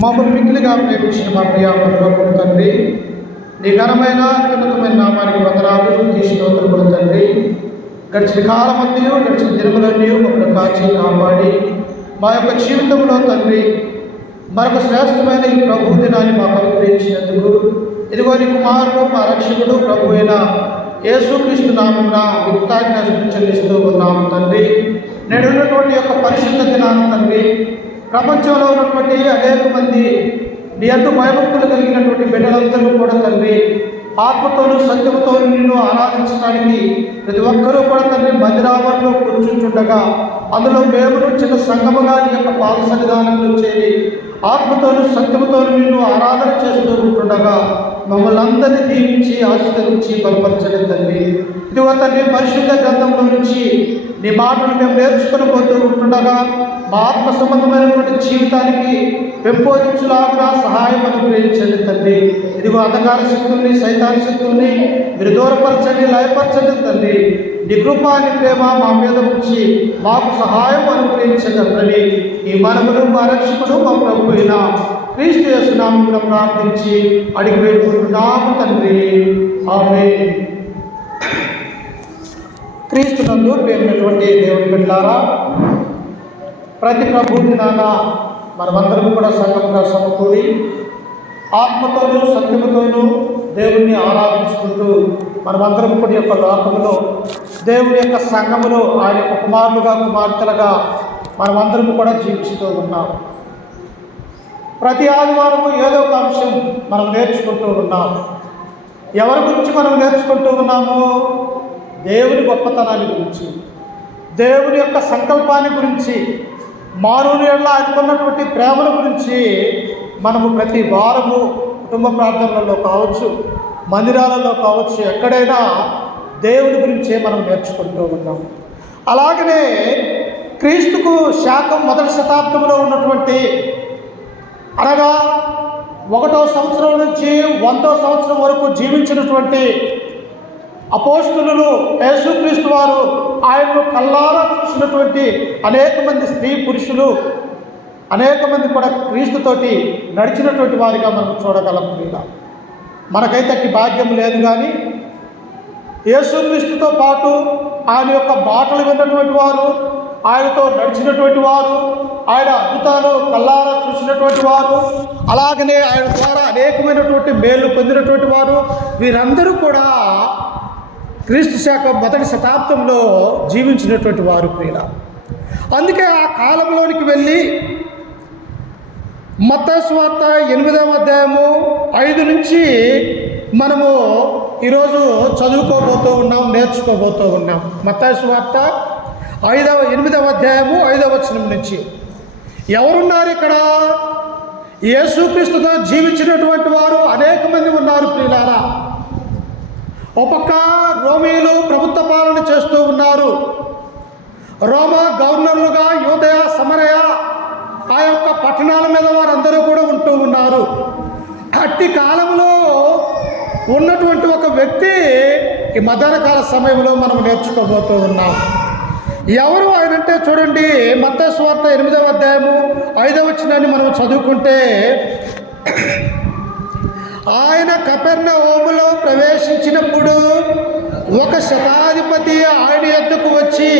మమ్మల్ని మిక్కిలిగా ప్రేమించిన మా ప్రియ పరలోకపు తండ్రి, నీ ఘనమైన అత్యున్నతమైన నామానికి వందనాలు స్తోత్రములు తండ్రి. గడిచిన కాలమన్నయు గడిచిన దినములన్నీ మమ్మల్ని కాచి కాపాడి మా యొక్క జీవితంలో తండ్రి మరొక శ్రేష్టమైన ఈ ప్రభు దినాన్ని మాకు అనుగ్రహించినందుకు ఇదిగో నీ కుమారుడు మా రక్షకుడు ప్రభు అయిన యేసుక్రీస్తు నామమున కృతజ్ఞతలు చెల్లిస్తూ ఉన్నాము తండ్రి. నేడున్నటువంటి యొక్క పరిశుద్ధ దినాన్ని తండ్రి, ప్రపంచంలో ఉన్నటువంటి అనేక మంది నీ యందు భయభక్తులు కలిగినటువంటి బిడ్డలందరూ కూడా తండ్రి ఆత్మతోనూ సత్యముతోనూ నిన్ను ఆరాధించడానికి ప్రతి ఒక్కరూ కూడా తండ్రి మందిరావరణలో కూర్చుంటుండగా అందులో మేము చిన్న సంఘముగా నీ యొక్క పాద సన్నిధానంలో చేరి ఆత్మతోనూ సత్యముతోనూ నిన్ను ఆరాధన చేస్తూ ఉంటుండగా మమ్మల్ని అందరినీ దీవించి ఆశీర్వదించి బలపరచండి తండ్రి. ఇదిగో తండ్రి పరిశుద్ధ గ్రంథంలో నుంచి నీ మాటను మేము నేర్చుకుని పోతూ ఉంటుండగా మా ఆత్మ సంబంధమైనటువంటి జీవితానికి పెంపొందించులాగా సహాయం అనుగ్రహించండి తండ్రి. ఇదిగో అంధకార శక్తుల్ని సైతాన్ శక్తుల్ని మీరు దూరపరచండి, లయపరచండి తండ్రి. నీ కృప నీ ప్రేమ మా మీద ఉంచి మాకు సహాయం అనుగ్రహించగలరని ఈ మనమును మా రక్షకుడు మా ప్రభు అయిన క్రీస్తు యేసు నామమున ప్రార్థించి అడిగి వేడుకుంటున్నాము తండ్రి. ఆమేన్. క్రీస్తునందు ప్రేమైనటువంటి దేవుని బిడ్డలారా, ప్రతి ప్రభు దినాన మనమందరం కూడా సంఘంగా సమకూడి ఆత్మతోనూ సత్యముతోనూ దేవుణ్ణి ఆరాధించుకుంటూ మనమందరం కూడా యొక్క లోకంలో దేవుని యొక్క సంఘములో ఆయన యొక్క కుమారులుగా కుమార్తెలుగా మనమందరం కూడా జీవిస్తూ ఉన్నాం. ప్రతి ఆదివారము ఏదో ఒక అంశం మనం నేర్చుకుంటూ ఉన్నాం. ఎవరి గురించి మనం నేర్చుకుంటూ ఉన్నాము? దేవుని గొప్పతనాన్ని గురించి, దేవుని యొక్క సంకల్పాన్ని గురించి, మానవుని ఎడల ఆయనకున్నటువంటి ప్రేమల గురించి మనము ప్రతి వారము కుటుంబ ప్రార్థనలలో కావచ్చు, మందిరాలలో కావచ్చు, ఎక్కడైనా దేవుని గురించే మనం నేర్చుకుంటూ ఉన్నాం. అలాగనే క్రీస్తుకు శాకం మొదటి శతాబ్దంలో ఉన్నటువంటి, అనగా 1వ సంవత్సరం నుంచి 100వ సంవత్సరం వరకు జీవించినటువంటి అపోస్తులు, యేసుక్రీస్తు వారు ఆయనను కళ్ళారా చూసినటువంటి అనేక మంది స్త్రీ పురుషులు, అనేక మంది కూడా క్రీస్తుతోటి నడిచినటువంటి వారిగా మనం చూడగలం. మనకైతే అట్టి భాగ్యం లేదు, కానీ యేసుక్రీస్తుతో పాటు ఆయన యొక్క మాటలు విన్నటువంటి వారు, ఆయనతో నడిచినటువంటి వారు, ఆయన అద్భుతాలు కళ్ళారా చూసినటువంటి వారు, అలాగనే ఆయన ద్వారా అనేకమైనటువంటి మేలు పొందినటువంటి వారు, వీరందరూ కూడా క్రీస్తు శాఖ మొదటి శతాబ్దంలో జీవించినటువంటి వారు ప్రియుల. అందుకే ఆ కాలంలోనికి వెళ్ళి మత్తయి సువార్త 8వ అధ్యాయము 5 నుంచి మనము ఈరోజు చదువుకోబోతూ ఉన్నాం, నేర్చుకోబోతూ ఉన్నాం. మత్తయి సువార్త 8వ అధ్యాయము 5వ వచనం నుంచి. ఎవరున్నారు ఇక్కడ? యేసుక్రీస్తుతో జీవించినటువంటి వారు అనేక మంది ఉన్నారు ప్రియులారా. ఒక పక్క రోమీయులు ప్రభుత్వ పాలన చేస్తూ ఉన్నారు. రోమా గవర్నర్లుగా యూదయ, సమరయ ఆ యొక్క పట్టణాల మీద వారందరూ కూడా ఉంటూ ఉన్నారు. అట్టి కాలంలో ఉన్నటువంటి ఒక వ్యక్తి ఈ మధ్యాహ్న కాల సమయంలో మనం నేర్చుకోబోతూ ఉన్నాం. ఎవరు ఆయన అంటే చూడండి, మత్తయి సువార్త 8వ అధ్యాయము 5వ వచనాన్ని మనం చదువుకుంటే, ఆయన కపెర్నహూములో ప్రవేశించినప్పుడు ఒక శతాధిపతి ఆయన యొద్దకు వచ్చి,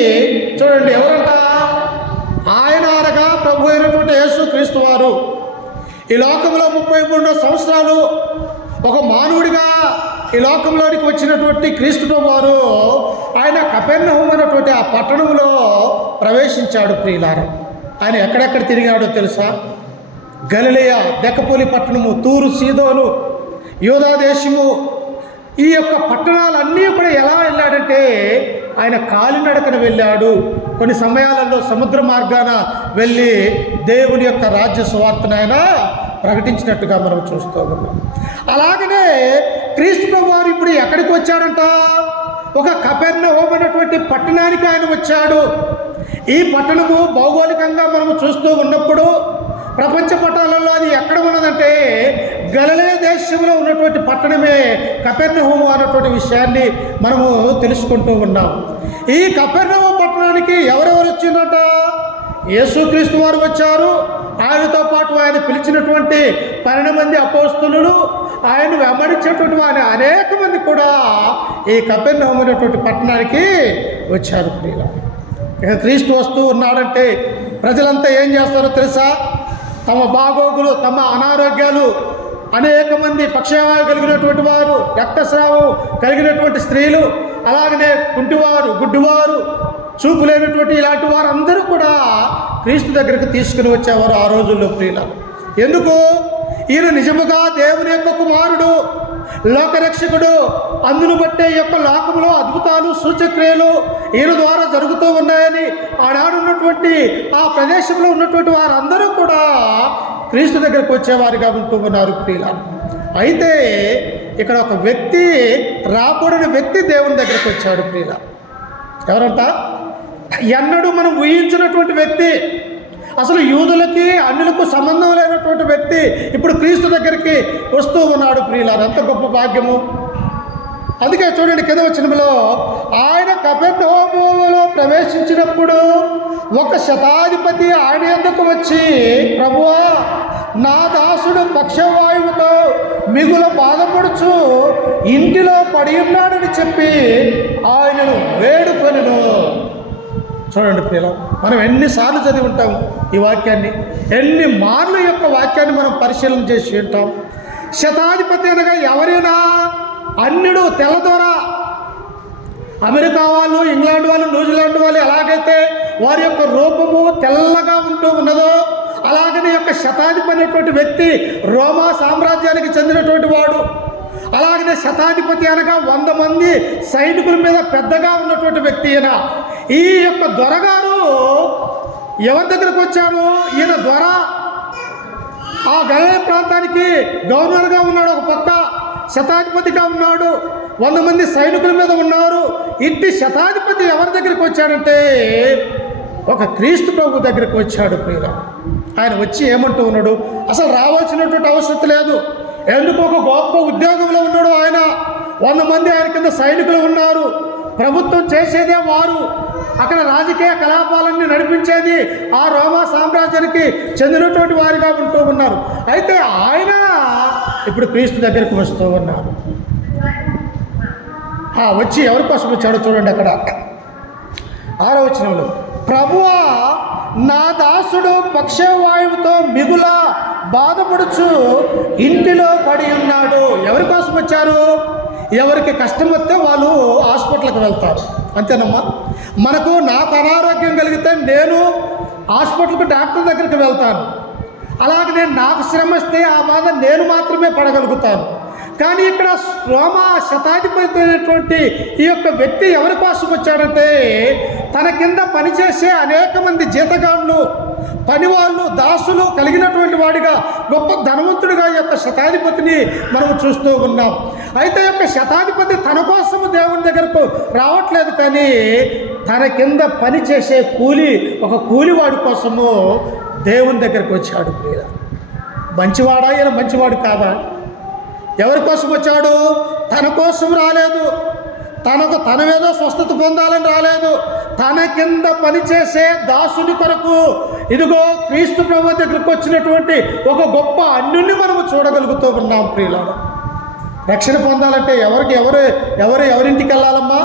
చూడండి ఎవరంట? ఆయన అనగా ప్రభు అయినటువంటి యేసుక్రీస్తు వారు ఈ లోకంలో 33 సంవత్సరాలు ఒక మానవుడిగా ఈ లోకంలోనికి వచ్చినటువంటి క్రీస్తు వారు ఆయన కపెర్నహూము అనేటువంటి ఆ పట్టణంలో ప్రవేశించాడు ప్రియులారా. ఆయన ఎక్కడెక్కడ తిరిగాడో తెలుసా? గలిలయ, దెకపోలి పట్టణము, తూరు, సీదోను, యూదా దేశము, ఈ యొక్క పట్టణాలన్నీ కూడా ఎలా వెళ్ళాడంటే ఆయన కాలినడకన వెళ్ళాడు. కొన్ని సమయాలలో సముద్ర మార్గాన వెళ్ళి దేవుని యొక్క రాజ్య సువార్తను ఆయన ప్రకటించినట్టుగా మనం చూస్తూ ఉన్నాం. అలాగనే క్రీస్తు వారు ఇప్పుడు ఎక్కడికి వచ్చాడంట? ఒక కపెర్నహూము అనేటువంటి పట్టణానికి ఆయన వచ్చాడు. ఈ పట్టణము భౌగోళికంగా మనము చూస్తూ ఉన్నప్పుడు ప్రపంచ పట్టణాలలో అది ఎక్కడ ఉన్నదంటే గలిలయ దేశంలో ఉన్నటువంటి పట్టణమే కపెర్నహూము అన్నటువంటి విషయాన్ని మనము తెలుసుకుంటూ ఉన్నాం. ఈ కపెర్నహూము పట్టణానికి ఎవరెవరు వచ్చిందట? యేసుక్రీస్తు వారు వచ్చారు, ఆయనతో పాటు ఆయన పిలిచినటువంటి 12 మంది అపోస్తలులు, ఆయన వెంబడించేటువంటి వారి అనేక మంది కూడా ఈ కపెర్నహూము అనేటువంటి పట్టణానికి వచ్చారు ప్రియుల. ఇక క్రీస్తు వస్తూ ఉన్నాడంటే ప్రజలంతా ఏం చేస్తారో తెలుసా? తమ బాగోగులు, తమ అనారోగ్యాలు, అనేక మంది పక్షవాయు కలిగినటువంటి వారు, రక్తస్రావం కలిగినటువంటి స్త్రీలు, అలాగనే కుంటివారు, గుడ్డివారు, చూపు లేనటువంటి ఇలాంటి వారందరూ కూడా క్రీస్తు దగ్గరికి తీసుకుని వచ్చేవారు ఆ రోజుల్లో ప్రియులారా. ఎందుకు? ఈయన నిజముగా దేవుని యొక్క కుమారుడు, లోకరక్షకుడు. అందును బట్టే ఈ యొక్క లోకంలో అద్భుతాలు, సూచక్రియలు ఈయన ద్వారా జరుగుతూ ఉన్నాయని ఆనాడున్నటువంటి ఆ ప్రదేశంలో ఉన్నటువంటి వారందరూ కూడా క్రీస్తు దగ్గరికి వచ్చేవారిగా ఉంటూ ఉన్నారు ప్రియులారా. అయితే ఇక్కడ ఒక వ్యక్తి, రాకూడని వ్యక్తి దేవుని దగ్గరికి వచ్చాడు ప్రియులారా. ఎవరంట? ఎన్నడూ మనం ఊహించినటువంటి వ్యక్తి, అసలు యూదులకి అన్యులకు సంబంధం లేనటువంటి వ్యక్తి ఇప్పుడు క్రీస్తు దగ్గరికి వస్తూ ఉన్నాడు ప్రియులారా. ఎంత గొప్ప భాగ్యము! అందుకే చూడండి కింద వచనంలో, ఆయన కపెర్నహూములో ప్రవేశించినప్పుడు ఒక శతాధిపతి ఆయన యొద్దకు వచ్చి, ప్రభువా, నా దాసుడు పక్షవాయువుతో మిగుల బాధపడుచు ఇంటిలో పడి ఉన్నాడని చెప్పి ఆయనను వేడుకొనెను. చూడండి ప్రియుల, మనం ఎన్నిసార్లు చదివి ఉంటాం ఈ వాక్యాన్ని, ఎన్ని మార్లు యొక్క వాక్యాన్ని మనం పరిశీలన చేసి ఉంటాం. శతాధిపతి అనగా ఎవరైనా అన్యుడు, తెల్లదొర. అమెరికా వాళ్ళు, ఇంగ్లాండ్ వాళ్ళు, న్యూజిలాండ్ వాళ్ళు ఎలాగైతే వారి యొక్క రూపము తెల్లగా ఉంటూ ఉన్నదో, అలాగనే యొక్క శతాధిపతి అనేటువంటి వ్యక్తి రోమా సామ్రాజ్యానికి చెందినటువంటి వాడు. అలాగనే శతాధిపతి అనగా 100 మంది సైనికుల మీద పెద్దగా ఉన్నటువంటి వ్యక్తి ఈయన. ఈ యొక్క దొరగారు ఎవరి దగ్గరకు వచ్చారు? ఈయన దొర ఆ గలిలయ ప్రాంతానికి గవర్నర్గా ఉన్నాడు, ఒక పక్క శతాధిపతిగా ఉన్నాడు, 100 మంది సైనికుల మీద ఉన్నారు. ఇట్టి శతాధిపతి ఎవరి దగ్గరికి వచ్చాడంటే ఒక క్రీస్తు ప్రభు దగ్గరికి వచ్చాడు ప్రియుల. ఆయన వచ్చి ఏమంటూ ఉన్నాడు? అసలు రావాల్సినటువంటి అవసరం లేదు. ఎందుకు? ఒక గొప్ప ఉద్యోగంలో ఉన్నాడు ఆయన. 100 మంది ఆయన కింద సైనికులు ఉన్నారు. ప్రభుత్వం చేసేదే వారు. అక్కడ రాజకీయ కలాపాలన్నీ నడిపించేది ఆ రోమా సామ్రాజ్యానికి చెందినటువంటి వారిగా ఉంటూ ఉన్నారు. అయితే ఆయన ఇప్పుడు క్రీస్తు దగ్గరికి వస్తూ ఉన్నారు. వచ్చి ఎవరి కోసం వచ్చాడో చూడండి. అక్కడ 6వ వచనంలో, ప్రభువా, నా దాసుడు పక్షవాయువుతో మిగుల బాధపడుచు ఇంటిలో పడి ఉన్నాడు. ఎవరి కోసం వచ్చారు? ఎవరికి కష్టం వస్తే వాళ్ళు హాస్పిటల్కి వెళ్తారు, అంతేనమ్మా. నాకు అనారోగ్యం కలిగితే నేను హాస్పిటల్కి, డాక్టర్ దగ్గరికి వెళ్తాను. అలాగే నాకు శ్రమ వస్తే ఆ బాధ నేను మాత్రమే పడగలుగుతాను. కానీ ఇక్కడ రోమా శతాధిపతి అయినటువంటి ఈ యొక్క వ్యక్తి ఎవరి కోసం వచ్చాడంటే, తన కింద పనిచేసే అనేక మంది జీతగాళ్ళు, పనివాళ్ళు, దాసులు కలిగినటువంటి వాడిగా, గొప్ప ధనవంతుడిగా ఈ యొక్క శతాధిపతిని మనం చూస్తూ ఉన్నాం. అయితే ఈ యొక్క శతాధిపతి తన కోసము దేవుని దగ్గరకు రావట్లేదు, కానీ తన కింద పనిచేసే ఒక కూలివాడి కోసము దేవుని దగ్గరకు వచ్చాడు. మంచివాడా? ఈయన మంచివాడు కాదా? ఎవరి కోసం వచ్చాడు? తన కోసం రాలేదు. తనమేదో స్వస్థత పొందాలని రాలేదు. తన కింద పనిచేసే దాసుని కొరకు, ఇదిగో క్రీస్తు ప్రభు దగ్గరికి వచ్చినటువంటి ఒక గొప్ప అన్యుణ్ణి మనము చూడగలుగుతూ ఉన్నాం ప్రియులారా. రక్షణ పొందాలంటే ఎవరింటికి వెళ్ళాలమ్మా?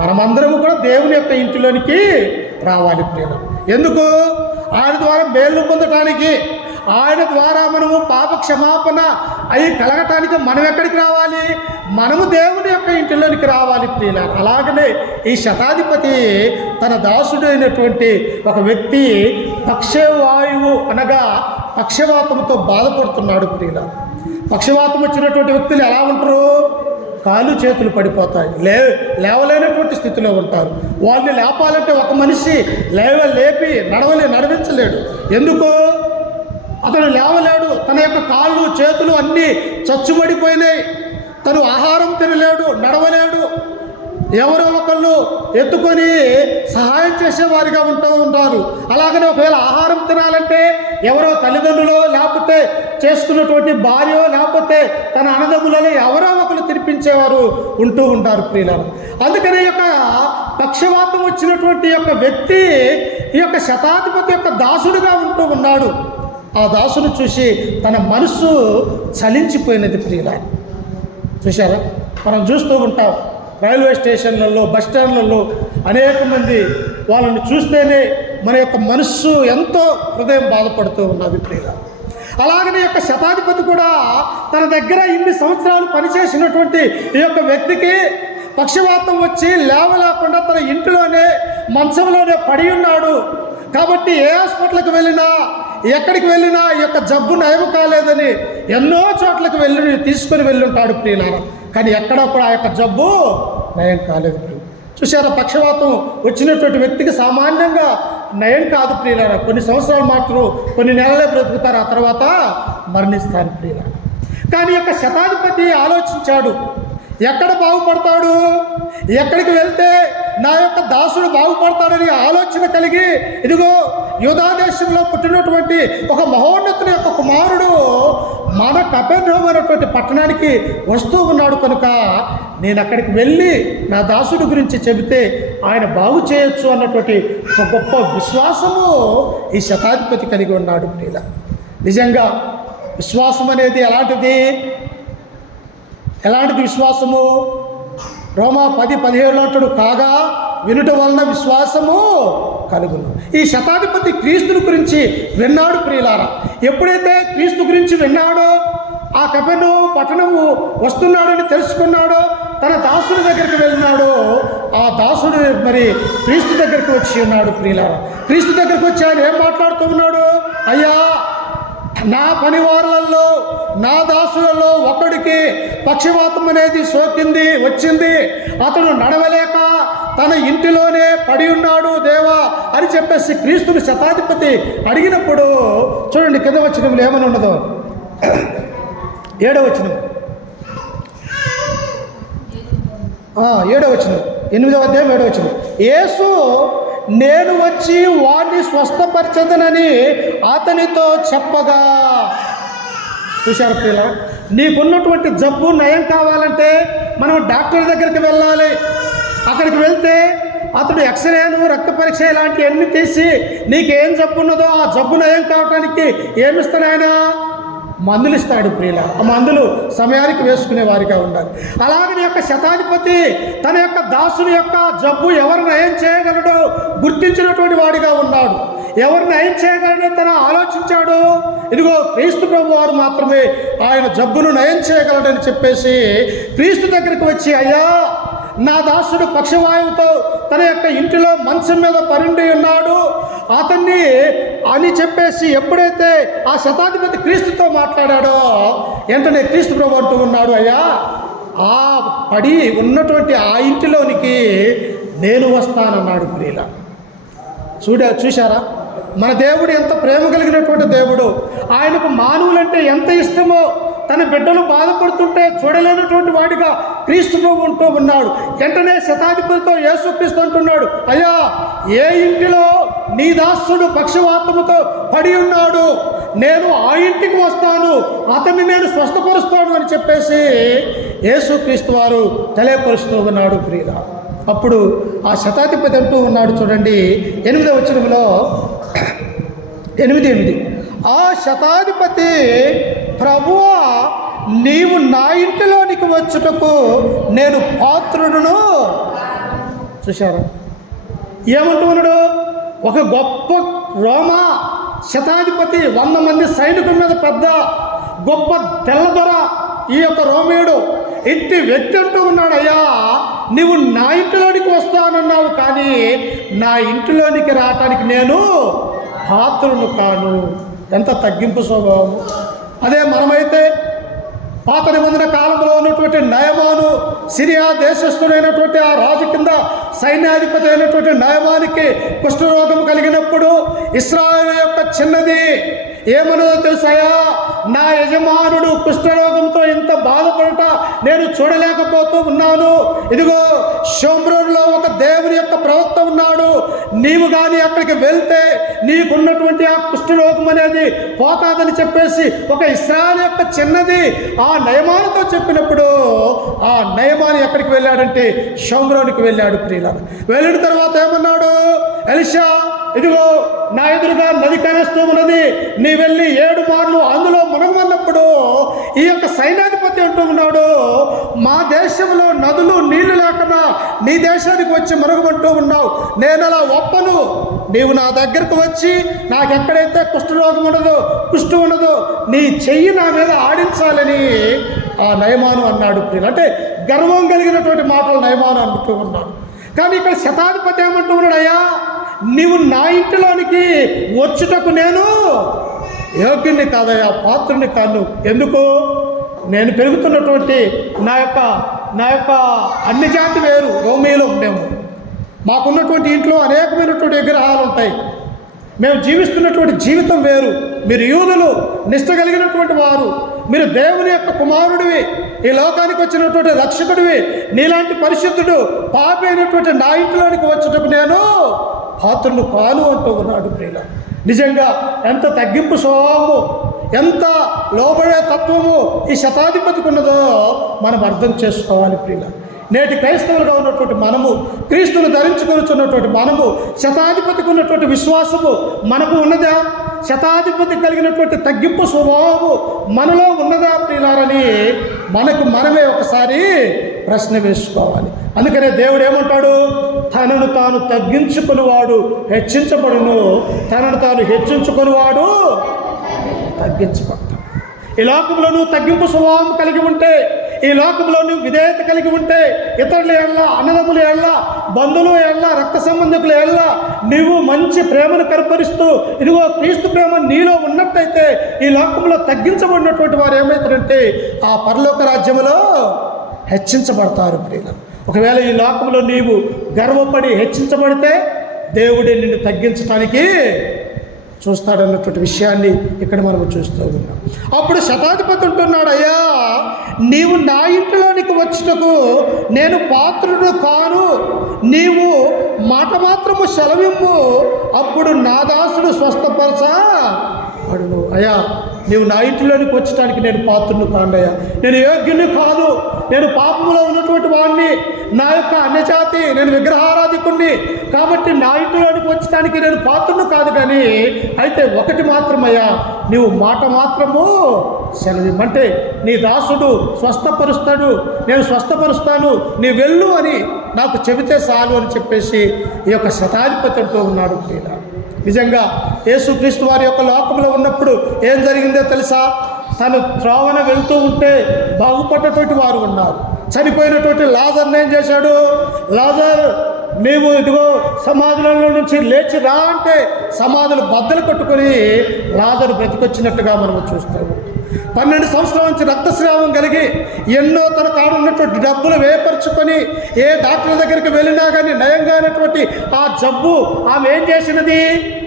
మనమందరము కూడా దేవుని యొక్క ఇంటిలోనికి రావాలి ప్రియులారా. ఎందుకు? ఆయన ద్వారా మేలు పొందటానికి, ఆయన ద్వారా మనము పాప క్షమాపణ అవి కలగటానికి మనం ఎక్కడికి రావాలి? మనము దేవుని యొక్క ఇంటిలోనికి రావాలి ప్రియులారా. అలాగనే ఈ శతాధిపతి తన దాసుడైనటువంటి ఒక వ్యక్తి పక్షవాయువు అనగా పక్షవాతంతో బాధపడుతున్నాడు ప్రియులారా. పక్షవాతం వచ్చినటువంటి వ్యక్తులు ఎలా ఉంటారు? కాళ్ళు చేతులు పడిపోతాయి, లేవలేనటువంటి స్థితిలో ఉంటారు. వాళ్ళని లేపాలంటే ఒక మనిషి లేపి నడవించలేడు. ఎందుకు? అతను లేవలేడు. తన యొక్క కాళ్ళు చేతులు అన్నీ చచ్చుబడిపోయినాయి. తను ఆహారం తినలేడు, నడవలేడు. ఎవరో ఒకళ్ళు ఎత్తుకొని సహాయం చేసేవారిగా ఉంటూ ఉంటారు. అలాగనే ఒకవేళ ఆహారం తినాలంటే ఎవరో తల్లిదండ్రులు, లేకపోతే చేసుకున్నటువంటి భార్య, లేకపోతే తన అన్నదమ్ములలో ఎవరో ఒకరు తినిపించేవారు ఉంటూ ఉంటారు ప్రియులారా. అందుకనే ఈ యొక్క పక్షవాతం వచ్చినటువంటి యొక్క వ్యక్తి ఈ యొక్క శతాధిపతి యొక్క దాసుడుగా ఉంటూ ఉన్నాడు. ఆ దాసును చూసి తన మనస్సు చలించిపోయినది ప్రియులారా. చూశారా, మనం చూస్తూ ఉంటాం రైల్వే స్టేషన్లలో, బస్ స్టాండ్లలో అనేక మంది వాళ్ళని చూస్తేనే మన యొక్క మనస్సు ఎంతో హృదయం బాధపడుతూ ఉన్నది ప్రియులారా. అలాగనే యొక్క శతాధిపతి కూడా తన దగ్గర ఇన్ని సంవత్సరాలు పనిచేసినటువంటి ఈ యొక్క వ్యక్తికి పక్షవాతం వచ్చి లేవలేకుండా తన ఇంటిలోనే మంచంలోనే పడి ఉన్నాడు. కాబట్టి ఏ హాస్పిటల్కి వెళ్ళినా, ఎక్కడికి వెళ్ళినా ఈ యొక్క జబ్బు నయం కాలేదని ఎన్నో చోట్లకు తీసుకొని వెళ్ళుంటాడు ప్రియులారా. కానీ ఎక్కడ కూడా ఆ యొక్క జబ్బు నయం కాలేదు. చూసారా, పక్షవాతం వచ్చినటువంటి వ్యక్తికి సామాన్యంగా నయం కాదు ప్రియులారా. కొన్ని సంవత్సరాలు మాత్రం, కొన్ని నెలలే బ్రతుకుతారు, ఆ తర్వాత మరణిస్తారు ప్రియులారా. కానీ యొక్క శతాధిపతి ఆలోచించాడు, ఎక్కడ బాగుపడతాడు, ఎక్కడికి వెళ్తే నా యొక్క దాసుడు బాగుపడతాడని ఆలోచన కలిగి, ఇదిగో యూదా దేశంలో పుట్టినటువంటి ఒక మహోన్నతుని యొక్క కుమారుడు మన కపెర్నహూము అనేటువంటి పట్టణానికి వస్తూ ఉన్నాడు కనుక నేను అక్కడికి వెళ్ళి నా దాసుడి గురించి చెబితే ఆయన బాగు చేయొచ్చు అన్నటువంటి ఒక గొప్ప విశ్వాసము ఈ శతాధిపతి కలిగి ఉన్నాడు ప్రియుల. నిజంగా విశ్వాసం అనేది ఎలాంటిది విశ్వాసము? రోమా 10:17 అంటాడు, కాగా వినుట వలన విశ్వాసము కలుగును. ఈ శతాధిపతి క్రీస్తుని గురించి విన్నాడు ప్రియులారా. ఎప్పుడైతే క్రీస్తు గురించి విన్నాడో, ఆ కపెర్నహూము పట్టణము వస్తున్నాడని తెలుసుకున్నాడో, తన దాసుడి దగ్గరికి వెళ్ళినాడో, ఆ దాసుడు మరి క్రీస్తు దగ్గరికి వచ్చి ఉన్నాడు ప్రియులారా. క్రీస్తు దగ్గరికి వచ్చి ఆయన ఏం మాట్లాడుతూ ఉన్నాడు? అయ్యా, నా పనివారులలో, నా దాసులలో ఒకడికి పక్షవాతం అనేది వచ్చింది, అతడు నడవలేక తన ఇంటిలోనే పడి ఉన్నాడు దేవా అని చెప్పేసి క్రీస్తుని శతాధిపతి అడిగినప్పుడు చూడండి, కింద వచనంలో ఏమని ఉన్నదో, 7వ వచనం, 7వ వచనం, 8వ అధ్యాయం 7వ వచనం. యేసు నేను వచ్చి వాడిని స్వస్థపరచదనని అతనితో చెప్పగా. చూశారు పిల్ల, నీకున్నటువంటి జబ్బు నయం కావాలంటే మనం డాక్టర్ దగ్గరికి వెళ్ళాలి. అక్కడికి వెళ్తే అతడు ఎక్స్రేలు, రక్త పరీక్ష ఇలాంటివన్నీ తీసి నీకేం జబ్బు ఉన్నదో ఆ జబ్బు నయం కావటానికి ఏమిస్తాడు ఆయన? మందులు ఇస్తాడు ప్రియుల. ఆ మందులు సమయానికి వేసుకునే వారిగా ఉండాలి. అలాగని యొక్క శతాధిపతి తన యొక్క దాసుని యొక్క జబ్బు ఎవరు నయం చేయగలడో గుర్తించినటువంటి వాడిగా ఉన్నాడు. ఎవరు నయం చేయగలడో తన ఆలోచించాడు. ఇదిగో క్రీస్తు ప్రభు వారు మాత్రమే ఆయన జబ్బును నయం చేయగలడని చెప్పేసి క్రీస్తు దగ్గరికి వచ్చి, అయ్యా, నా దాసుడు పక్షవాయువుతో తన యొక్క ఇంటిలో మంచం మీద పరుండి ఉన్నాడు అతన్ని అని చెప్పేసి ఎప్పుడైతే ఆ శతాధిపతి క్రీస్తుతో మాట్లాడాడో వెంటనే క్రీస్తు ప్రభు అంటూ ఉన్నాడు, అయ్యా, ఆ పడి ఉన్నటువంటి ఆ ఇంటిలోనికి నేను వస్తానన్నాడు ప్రియుల. చూశారా, మన దేవుడు ఎంత ప్రేమ కలిగినటువంటి దేవుడు. ఆయనకు మానవులంటే ఎంత ఇష్టమో, తన బిడ్డలు బాధపడుతుంటే చూడలేనటువంటి వాడిగా క్రీస్తు ప్రభు ఉంటూ ఉన్నాడు. వెంటనే శతాధిపతితో యేసుక్రీస్తు అంటున్నాడు, అయ్యా, ఏ ఇంటిలో నీ దాసుడు పక్షవాతముతో పడి ఉన్నాడు, నేను ఆ ఇంటికి వస్తాను, అతన్ని నేను స్వస్థపరుస్తాను అని చెప్పేసి యేసుక్రీస్తు వారు తెలియపరుస్తూ ఉన్నాడు ప్రియుల. అప్పుడు ఆ శతాధిపతి అంటూ ఉన్నాడు, చూడండి 8వ వచనంలో, 8:8, ఆ శతాధిపతి, ప్రభువా, నీవు నా ఇంటిలోనికి వచ్చుటకు నేను పాత్రుడును. చూశారా, ఏమంటూ ఉన్నాడు? ఒక గొప్ప రోమా శతాధిపతి, 100 మంది సైనికుల మీద పెద్ద గొప్ప తెల్లదొర ఈ యొక్క రోమేయుడు, ఇంటి వ్యక్తి అంటూ ఉన్నాడు, అయ్యా, నీవు నా ఇంటిలోనికి వస్తానన్నావు, కానీ నా ఇంటిలోనికి రావటానికి నేను పాత్రును కాను. ఎంత తగ్గింపు స్వభావం. అదే మనమైతే పాత నిబంధన కాలంలో ఉన్నటువంటి నయమాను, సిరియా దేశస్థుడైనటువంటి ఆ రాజు కింద సైన్యాధిపతి అయినటువంటి నయమానికి కుష్ఠరోగం కలిగినప్పుడు ఇశ్రాయేలు యొక్క చిన్నది ఏమన్నదో తెలుసాయా? నా యజమానుడు కుష్ఠరోగంతో ఇంత బాధపడట నేను చూడలేకపోతూ ఉన్నాను. ఇదిగో షోమ్రోన్లో ఒక దేవుని యొక్క ప్రవక్త ఉన్నాడు, నీవు కానీ అక్కడికి వెళ్తే నీకున్నటువంటి ఆ కుష్ఠరోగం అనేది పోతాదని చెప్పేసి ఒక ఇశ్రాయేలు యొక్క చిన్నది ఆ నయమానుతో చెప్పినప్పుడు ఆ నయమాను ఎక్కడికి వెళ్ళాడంటే షోమ్రోనికి వెళ్ళాడు ప్రియులారా. వెళ్ళిన తర్వాత ఏమన్నాడు? ఎలీషా, ఇదిగో నా ఎదురుగా నది కాస్తూ ఉన్నది, నీ వెళ్ళి 7 మార్లు అందులో మునగమన్నప్పుడు ఈ యొక్క సైన్యాధిపతి అంటూ ఉన్నాడు, మా దేశంలో నదులు నీళ్లు లేకుండా నీ దేశానికి వచ్చి మునగమంటూ ఉన్నావు, నేను అలా ఒప్పను. నీవు నా దగ్గరకు వచ్చి నాకు ఎక్కడైతే కుష్ఠరోగం ఉండదో నీ చెయ్యి నా మీద ఆడించాలని ఆ నయమాను అన్నాడు. అంటే గర్వం కలిగినటువంటి మాటలు నయమాను అంటూ ఉన్నాడు. కానీ ఇక్కడ శతాధిపతి ఏమంటూ ఉన్నాడు, అయ్యా నీవు నా ఇంటిలోనికి వచ్చుటకు నేను యోగ్యుని కాదయ్యా, పాత్రుని కాను. ఎందుకు? నేను పెరుగుతున్నటువంటి నా యొక్క అన్ని జాతి వేరు, రోమీలో మేము, మాకున్నటువంటి ఇంట్లో అనేకమైనటువంటి విగ్రహాలు ఉంటాయి, మేము జీవిస్తున్నటువంటి జీవితం వేరు. మీరు యూదులు, నిష్ట కలిగినటువంటి వారు, మీరు దేవుని యొక్క కుమారుడివి, ఈ లోకానికి వచ్చినటువంటి రక్షకుడివి, నీలాంటి పరిశుద్ధుడు పాపి అయినటువంటి నా ఇంట్లోనికి వచ్చేటప్పుడు నేను పాత్రను కాను అంటూ ఉన్నాడు. ప్రియుల, నిజంగా ఎంత తగ్గింపు స్వభావము, ఎంత లోబడే తత్వము ఈ శతాధిపతికి ఉన్నదో మనం అర్థం చేసుకోవాలి. ప్రియుల, నేటి క్రైస్తవులుగా ఉన్నటువంటి మనము, క్రీస్తును ధరించుకొనుచున్నటువంటి మనము, శతాధిపతికి ఉన్నటువంటి విశ్వాసము మనకు ఉన్నదా? శతాధిపతి కలిగినటువంటి తగ్గింపు స్వభావము మనలో ఉన్నదా ప్రియులారని మనమే ఒకసారి ప్రశ్న వేసుకోవాలి. అందుకనే దేవుడు ఏమంటాడు, తనను తాను తగ్గించుకునివాడు హెచ్చించబడును, తనను తాను హెచ్చించుకునివాడు తగ్గించబడతాడు. ఈ లోకంలో నువ్వు తగ్గింపు స్వభావం కలిగి ఉంటే, ఈ లోకంలో నువ్వు విధేయత కలిగి ఉంటే, ఇతరుల ఎళ్ళ, అన్నదమ్ముల ఎళ్ళ, బంధువుల ఎళ్ళ, రక్త సంబంధికుల ఎళ్ళ నీవు మంచి ప్రేమను కనపరుస్తూ, ఇదిగో క్రీస్తు ప్రేమ నీలో ఉన్నట్టయితే ఈ లోకంలో తగ్గించబడినటువంటి వారు ఏమవుతారంటే ఆ పరలోక రాజ్యంలో హెచ్చించబడతారు. ప్రియులు, ఒకవేళ ఈ లోకంలో నీవు గర్వపడి హెచ్చించబడితే దేవుడే నిన్ను తగ్గించడానికి చూస్తాడన్నటువంటి విషయాన్ని ఇక్కడ మనం చూస్తూ ఉన్నాం. అప్పుడు శతాధిపతి అంటున్నాడు, అయ్యా నీవు నా ఇంటిలోనికి వచ్చుటకు నేను పాత్రుడు కాను, నీవు మాట మాత్రము సెలవిమ్ము, అప్పుడు నా దాసుడు స్వస్థపరచబడును. అయ్యా నీవు నా ఇంటిలోనికి వచ్చటానికి నేను పాత్రుడు కాండయ్యా, నేను యోగ్యుని కాదు, నేను పాపంలో ఉన్నటువంటి వాడిని, నా యొక్క అన్యజాతి, నేను విగ్రహారాధికుణ్ణి, కాబట్టి నా ఇంటిలోనికి వచ్చటానికి నేను పాత్రుడు కాదు. కానీ అయితే ఒకటి మాత్రమయ్యా, నీవు మాట మాత్రము సెలవిమ్మంటే నీ దాసుడు స్వస్థపరుస్తాడు, నేను స్వస్థపరుస్తాను, నీ వెళ్ళు అని నాకు చెబితే చాలు అని చెప్పేసి ఈ యొక్క శతాధిపతి అంటూ ఉన్నాడు. నిజంగా యేసుక్రీస్తు వారి యొక్క లోకంలో ఉన్నప్పుడు ఏం జరిగిందో తెలుసా? తను త్రోవన వెళ్తూ ఉంటే బాగుపడ్డటువంటి వారు ఉన్నారు. చనిపోయినటువంటి లాజర్ని ఏం చేశాడు? లాజర్ మేము ఇదిగో సమాధులలో నుంచి లేచి రా అంటే సమాధులు బద్దలు కట్టుకొని లాజరు బ్రతికొచ్చినట్టుగా మనము చూస్తాము. 12 సంవత్సరాల నుంచి రక్తస్రావం కలిగి ఎన్నో తన కాడ ఉన్నటువంటి డబ్బులు వేపరుచుకొని ఏ డాక్టర్ దగ్గరికి వెళ్ళినా కానీ నయం కానటువంటి ఆ జబ్బు ఆమె ఏం చేసినది?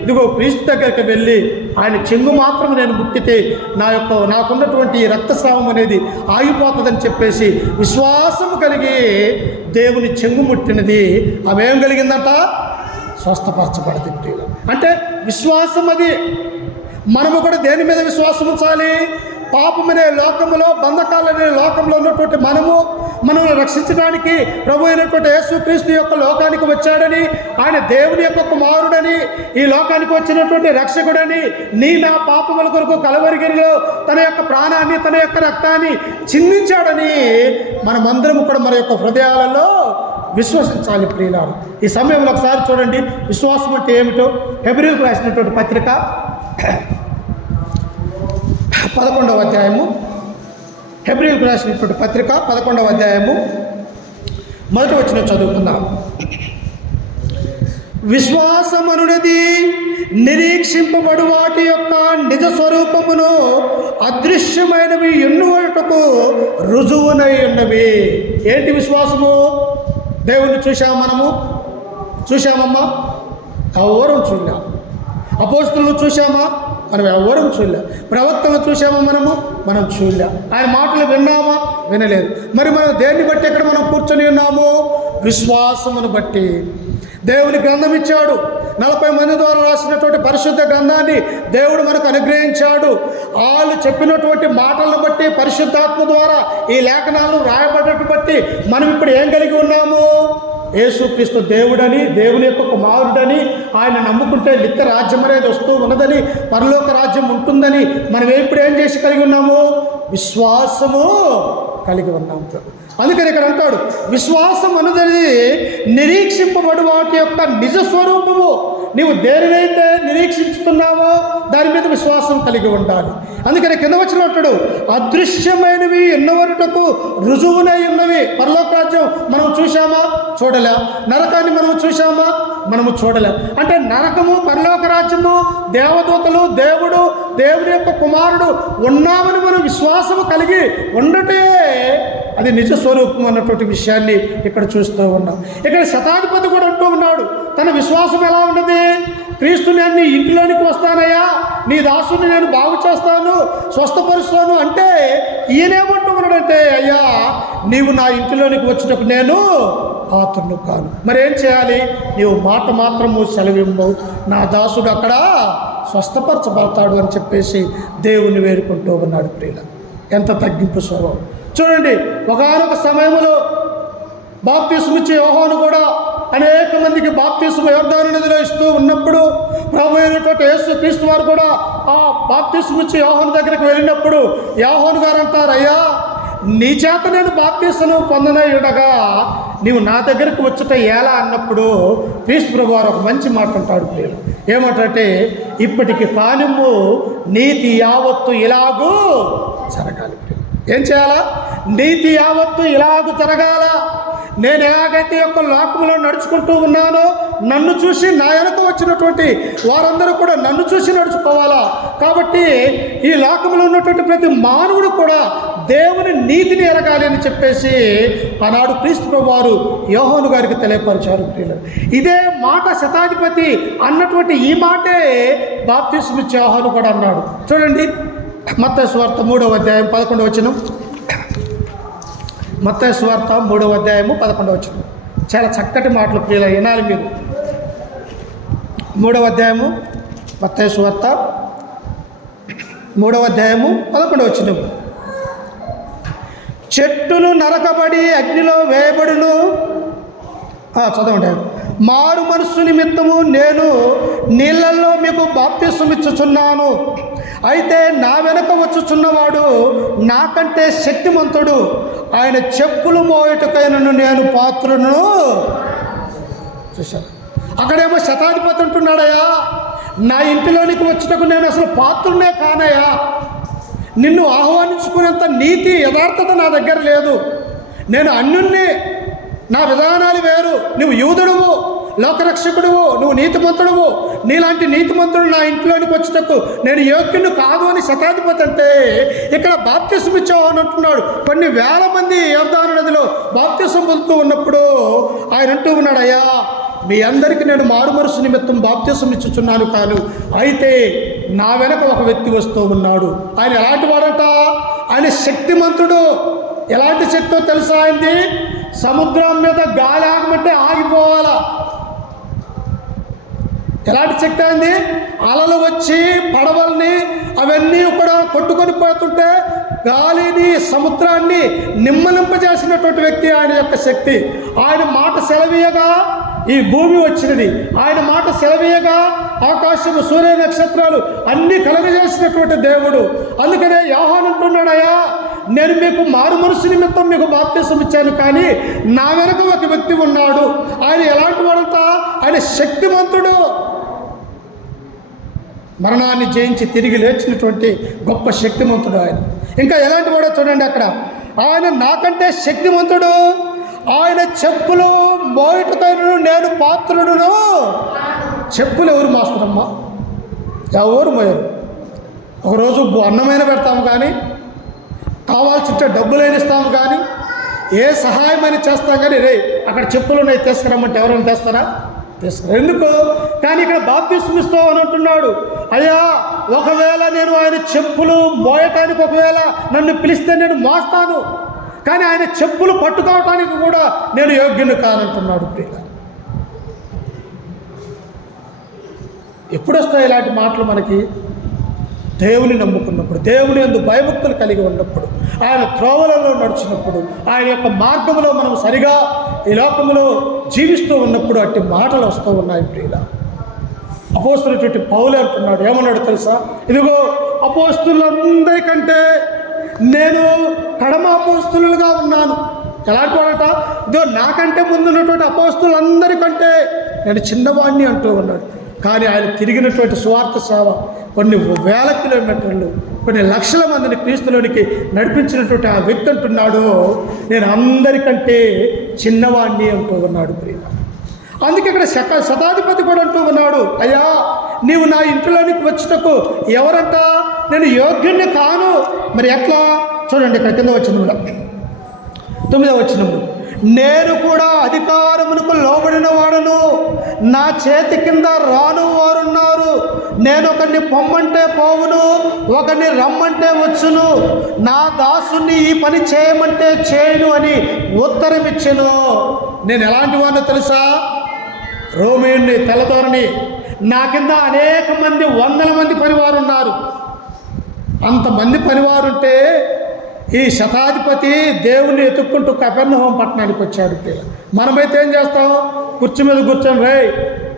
ఇదిగో క్రీస్తు దగ్గరికి వెళ్ళి ఆయన చెంగు మాత్రం నేను ముట్టితే నాకున్నటువంటి రక్తస్రావం అనేది ఆగిపోతుందని చెప్పేసి విశ్వాసము కలిగి దేవుని చెంగు ముట్టినది. ఆమె ఏం కలిగిందంట? స్వస్థపరచబడింది. అంటే విశ్వాసం అది. మనము కూడా దేని మీద విశ్వాసం ఉంచాలి? పాపమనే లోకంలో, బంధకాలనే లోకంలో ఉన్నటువంటి మనల్ని రక్షించడానికి ప్రభు అయినటువంటి యేసుక్రీస్తు యొక్క లోకానికి వచ్చాడని, ఆయన దేవుని యొక్క కుమారుడని, ఈ లోకానికి వచ్చినటువంటి రక్షకుడని, నా పాపముల కొరకు కలవరిగిరిలో తన యొక్క ప్రాణాన్ని, తన యొక్క రక్తాన్ని చిందించాడని మనమందరం కూడా మన యొక్క హృదయాలలో విశ్వసించాలి. ప్రియులారా, ఈ సమయంలో ఒకసారి చూడండి విశ్వాసం అంటే ఏమిటో. హెబ్రీయులకు రాసినటువంటి పత్రిక 11వ అధ్యాయము, హెబ్రీయులకు రాసినటువంటి పత్రిక 11వ అధ్యాయము మొదటి వచనం చదువుకుందాం. విశ్వాసమనున్నది నిరీక్షింపబడు వాటి యొక్క నిజ స్వరూపమును అదృశ్యమైనవి ఎన్నువటకు రుజువునై ఉన్నవి. ఏంటి విశ్వాసము? దేవుణ్ణి మనము చూశామమ్మా? ఎవరం చూడలేం. అపోస్తలులను చూశామా? మనం ఎవరం చూడలేం. ప్రవక్తలను చూసామా? మనం చూడలేం. ఆయన మాటలు విన్నామా? వినలేదు. మరి మనం దేన్ని బట్టి ఎక్కడ మనం కూర్చొని ఉన్నాము? విశ్వాసమును బట్టి. దేవుని గ్రంథం ఇచ్చాడు. 40 మంది ద్వారా రాసినటువంటి పరిశుద్ధ గ్రంథాన్ని దేవుడు మనకు అనుగ్రహించాడు. వాళ్ళు చెప్పినటువంటి మాటలను బట్టి, పరిశుద్ధాత్మ ద్వారా ఈ లేఖనాలను రాయబడ్డట్టు బట్టి మనం ఇప్పుడు ఏం కలిగి ఉన్నాము? యేసుక్రీస్తు దేవుడని, దేవుని యొక్క కుమారుడని, ఆయన నమ్ముకుంటే నిత్య రాజ్యం అనేది వస్తూ ఉన్నదని, పరలోక రాజ్యం ఉంటుందని మనం ఇప్పుడు ఏం చేసి కలిగి ఉన్నాము? విశ్వాసము కలిగి ఉన్నాము. అందుకని ఇక్కడ అంటాడు, విశ్వాసం అన్నది నిరీక్షింపబడు వాటి యొక్క నిజ స్వరూపము. నీవు దేనినైతే నిరీక్షించుతున్నావో దాని మీద విశ్వాసం కలిగి ఉండాలి. అందుకని కింద వచ్చిన అంటాడు, అదృశ్యమైనవి ఎన్నవరటకు రుజువునై ఉన్నవి. పరలోక రాజ్యం మనం చూసామా? చూడలే. నరకాన్ని మనం చూసామా? మనము చూడలేం. అంటే నరకము, పరలోక రాజ్యము, దేవదూతలు, దేవుడు, దేవుని యొక్క కుమారుడు ఉన్నామని మనం విశ్వాసము కలిగి ఉండటే అది నిజ స్వరూపం అన్నటువంటి విషయాన్ని ఇక్కడ చూస్తూ ఉన్నాం. ఇక్కడ శతాధిపతి కూడా అంటూ ఉన్నాడు, తన విశ్వాసం ఎలా ఉన్నది? క్రీస్తు నేను నీ ఇంటిలోనికి వస్తానయ్యా, నీ దాసుని నేను బాగు చేస్తాను, స్వస్థపరుస్తాను అంటే ఈయనేమంటూ ఉన్నాడంటే, అయ్యా నీవు నా ఇంటిలోనికి వచ్చినప్పుడు నేను పాత్రను కాను. మరి ఏం చేయాలి? నీవు మాట మాత్రము సెలవిమ్మవు, నా దాసుడు అక్కడ స్వస్థపరచబడతాడు అని చెప్పేసి దేవుని వేడుకుంటూ ఉన్నాడు. ప్రియుల, ఎంత తగ్గింపు స్వభావం చూడండి. ఒకానొక సమయంలో బాప్తిస్మం ఇచ్చే యోహాను కూడా అనేక మందికి బాప్తిస్మం యోర్దాను నదిలో ఇస్తూ ఉన్నప్పుడు ప్రభు అయినటువంటి యేసుక్రీస్తు వారు కూడా ఆ బాప్తిస్మం ఇచ్చే యోహాను దగ్గరికి వెళ్ళినప్పుడు యోహాను గారు అంటారు, అయ్యా నీ చేత నేను బాప్తిస్మం పొందనయుడగా నీవు నా దగ్గరికి వచ్చుట ఎలా అన్నప్పుడు క్రీస్తు ప్రభు వారు ఒక మంచి మాట అంటాడు. ఏమంటే, ఇప్పటికి కానిమ్ము నీతి యావత్తు ఇలాగూ జరగాలి. ఏం చేయాలా? నీతి యావత్తు ఇలాగూ జరగాల. నేను ఎలాగైతే యొక్క లోకంలో నడుచుకుంటూ ఉన్నానో నన్ను చూసి నా వెనక వచ్చినటువంటి వారందరూ కూడా నన్ను చూసి నడుచుకోవాలా. కాబట్టి ఈ లోకంలో ఉన్నటువంటి ప్రతి మానవుడు కూడా దేవుని నీతిని ఎరగాలి అని చెప్పేసి ఆనాడు క్రీస్తు ప్రభువు వారు యోహాను గారికి తెలియపరిచారు. ఇదే మాట శతాధిపతి అన్నటువంటి ఈ మాటే బాప్తిస్మం ఇచ్చే యోహాను కూడా అన్నాడు. చూడండి, మత్తయి సువార్త 3వ అధ్యాయం 11వ వచనం. మత్తయి సువార్త 3వ అధ్యాయము 11వ వచనం. చాలా చక్కటి మాటలు ప్రియుల, వినాలి మీరు. 3వ అధ్యాయము మత్తయి సువార్త 3వ అధ్యాయము 11వ వచనం. చెట్టును నరకబడి అగ్నిలో వేయబడును. చదవండి. మారు మనస్సు నిమిత్తము నేను నీళ్ళల్లో మీకు బాప్తిస్మం ఇచ్చుచున్నాను, అయితే నా వెనక వచ్చుచున్నవాడు నాకంటే శక్తిమంతుడు, ఆయన చెప్పులు మోయటకైనను నేను పాత్రను. చూశారు, అక్కడేమో శతాధిపతి అంటున్నాడయ్యా, నా ఇంటిలోనికి వచ్చుటకు నేను అసలు పాత్రనే కానయ్యా, నిన్ను ఆహ్వానించుకునేంత నీతి యథార్థత నా దగ్గర లేదు, నేను అన్యుణ్ణి, నా విధానాలు వేరు, నువ్వు యూదుడువు, లోకరక్షకుడువు, నువ్వు నీతిమంతుడువు, నీలాంటి నీతిమంతుడు నా ఇంట్లోనికి వచ్చేటకు నేను యోగ్యుని కాదు అని శతాధిపతి అంటే ఇక్కడ బాప్తిస్మం ఇచ్చేవాడు అంటున్నాడు. కొన్ని వేల మంది యోర్దాను నదిలో బాప్తిస్మం పొందుతూ ఉన్నప్పుడు ఆయన అంటూ ఉన్నాడు, అయ్యా మీ అందరికీ నేను మారు మనస్సు నిమిత్తం బాప్తిస్మం ఇచ్చుచున్నాను కాను, అయితే నా వెనక ఒక వ్యక్తి వస్తూ ఉన్నాడు. ఆయన ఎలాంటి వాడట? ఆయన శక్తిమంతుడు. ఎలాంటి శక్తో తెలుసా? ఆయనది సముద్రం మీద గాలి ఆగమంటే ఆగిపోవాలా. ఎలాంటి శక్తి అయింది? అలలు వచ్చి పడవల్ని అవన్నీ కూడా కొట్టుకొని పోతుంటే గాలిని, సముద్రాన్ని నిమ్మలింపజేసినటువంటి వ్యక్తి ఆయన యొక్క శక్తి. ఆయన మాట సెలవీయగా ఈ భూమి వచ్చినది, ఆయన మాట సెలవీయగా ఆకాశము, సూర్య నక్షత్రాలు అన్నీ కలగజేసినటువంటి దేవుడు. అందుకనే యోహాను అంటున్నాడు, అయ్యా నేను మీకు మారు మనస్సు నిమిత్తం మీకు బాప్తిస్మం ఇచ్చాను, కానీ నా వెనక ఒక వ్యక్తి ఉన్నాడు. ఆయన ఎలాంటి వాడంతా? ఆయన శక్తిమంతుడు, మరణాన్ని జయించి తిరిగి లేచినటువంటి గొప్ప శక్తిమంతుడు ఆయన. ఇంకా ఎలాంటి వాడో చూడండి అక్కడ, ఆయన నాకంటే శక్తిమంతుడు, ఆయన చెప్పులు మోయటకైనను నేను పాత్రుడును. చెప్పులు ఎవరు మోస్తారమ్మా? ఎవరు మోయరు. ఒకరోజు అన్నమైన పెడతాము కానీ, కావాల్సింటే డబ్బులైన ఇస్తాము కానీ, ఏ సహాయమైనా చేస్తాం కానీ, రే అక్కడ చెప్పులు ఉన్నాయి తీసుకురమ్మంటే ఎవరైనా తెస్తారా? తీసుకురా. ఎందుకు? కానీ ఇక్కడ బాప్తిస్మం ఇస్తావు అని అంటున్నాడు. అయ్యా ఒకవేళ నేను ఆయన చెప్పులు మోయటానికి ఒకవేళ నన్ను పిలిస్తే నేను మోస్తాను, కానీ ఆయన చెప్పులు పట్టుకోవటానికి కూడా నేను యోగ్యుని కానంటున్నాడు. ప్రియుల, ఎప్పుడు వస్తాయి ఇలాంటి మాటలు మనకి? దేవుని నమ్ముకున్నప్పుడు, దేవుని యందు భయభక్తులు కలిగి ఉన్నప్పుడు, ఆయన త్రోవలలో నడిచినప్పుడు, ఆయన యొక్క మార్గంలో మనం సరిగా ఈ లోకంలో జీవిస్తూ ఉన్నప్పుడు అట్టి మాటలు వస్తూ ఉన్నాయి ప్రియుల. అపోస్తులైనటువంటి పౌలు అంటున్నాడు, ఏమన్నాడు తెలుసా? ఇదిగో అపోస్తులందరికంటే నేను కడమ అపోస్తులుగా ఉన్నాను. ఎలాంటి వాడట? ఇదిగో నాకంటే ముందున్నటువంటి అపోస్తులందరికంటే నేను చిన్నవాడిని అంటూ ఉన్నాడు. కానీ ఆయన తిరిగినటువంటి సువార్త సేవ కొన్ని వేల కిలోమీటర్లు, కొన్ని లక్షల మందిని క్రీస్తులోనికి నడిపించినటువంటి ఆ వ్యక్తి అంటున్నాడు, నేను అందరికంటే చిన్నవాడిని అంటూ ఉన్నాడు ప్రియ. అందుకే ఇక్కడ శతాధిపతి కూడా అంటూ ఉన్నాడు, అయ్యా నీవు నా ఇంట్లోనికి వచ్చుటకు ఎవరంట? నేను యోగ్యుణ్ణి కాను. మరి ఎట్లా? చూడండి ఇక్కడ కింద వచ్చిన 9వ వచనము, నేను కూడా అధికారమునకు లోబడిన వాడను, నా చేతి కింద రాను వారున్నారు. నేను ఒకరిని పొమ్మంటే పోవును, ఒకరిని రమ్మంటే వచ్చును, నా దాసుని ఈ పని చేయమంటే చేయను అని ఉత్తరం ఇచ్చెను. నేను ఎలాంటి వాడినో తెలుసా? రోమేయుణ్ణి, తెల్లదోరని. నా కింద అనేక మంది, వందల మంది పనివారు ఉన్నారు. అంతమంది పనివారుంటే ఈ శతాధిపతి దేవుణ్ణి ఎత్తుక్కుంటూ కపెర్నహూము పట్టణానికి వచ్చాడు. మనమైతే ఏం చేస్తాం? కుర్చీ మీద కూర్చొని, రే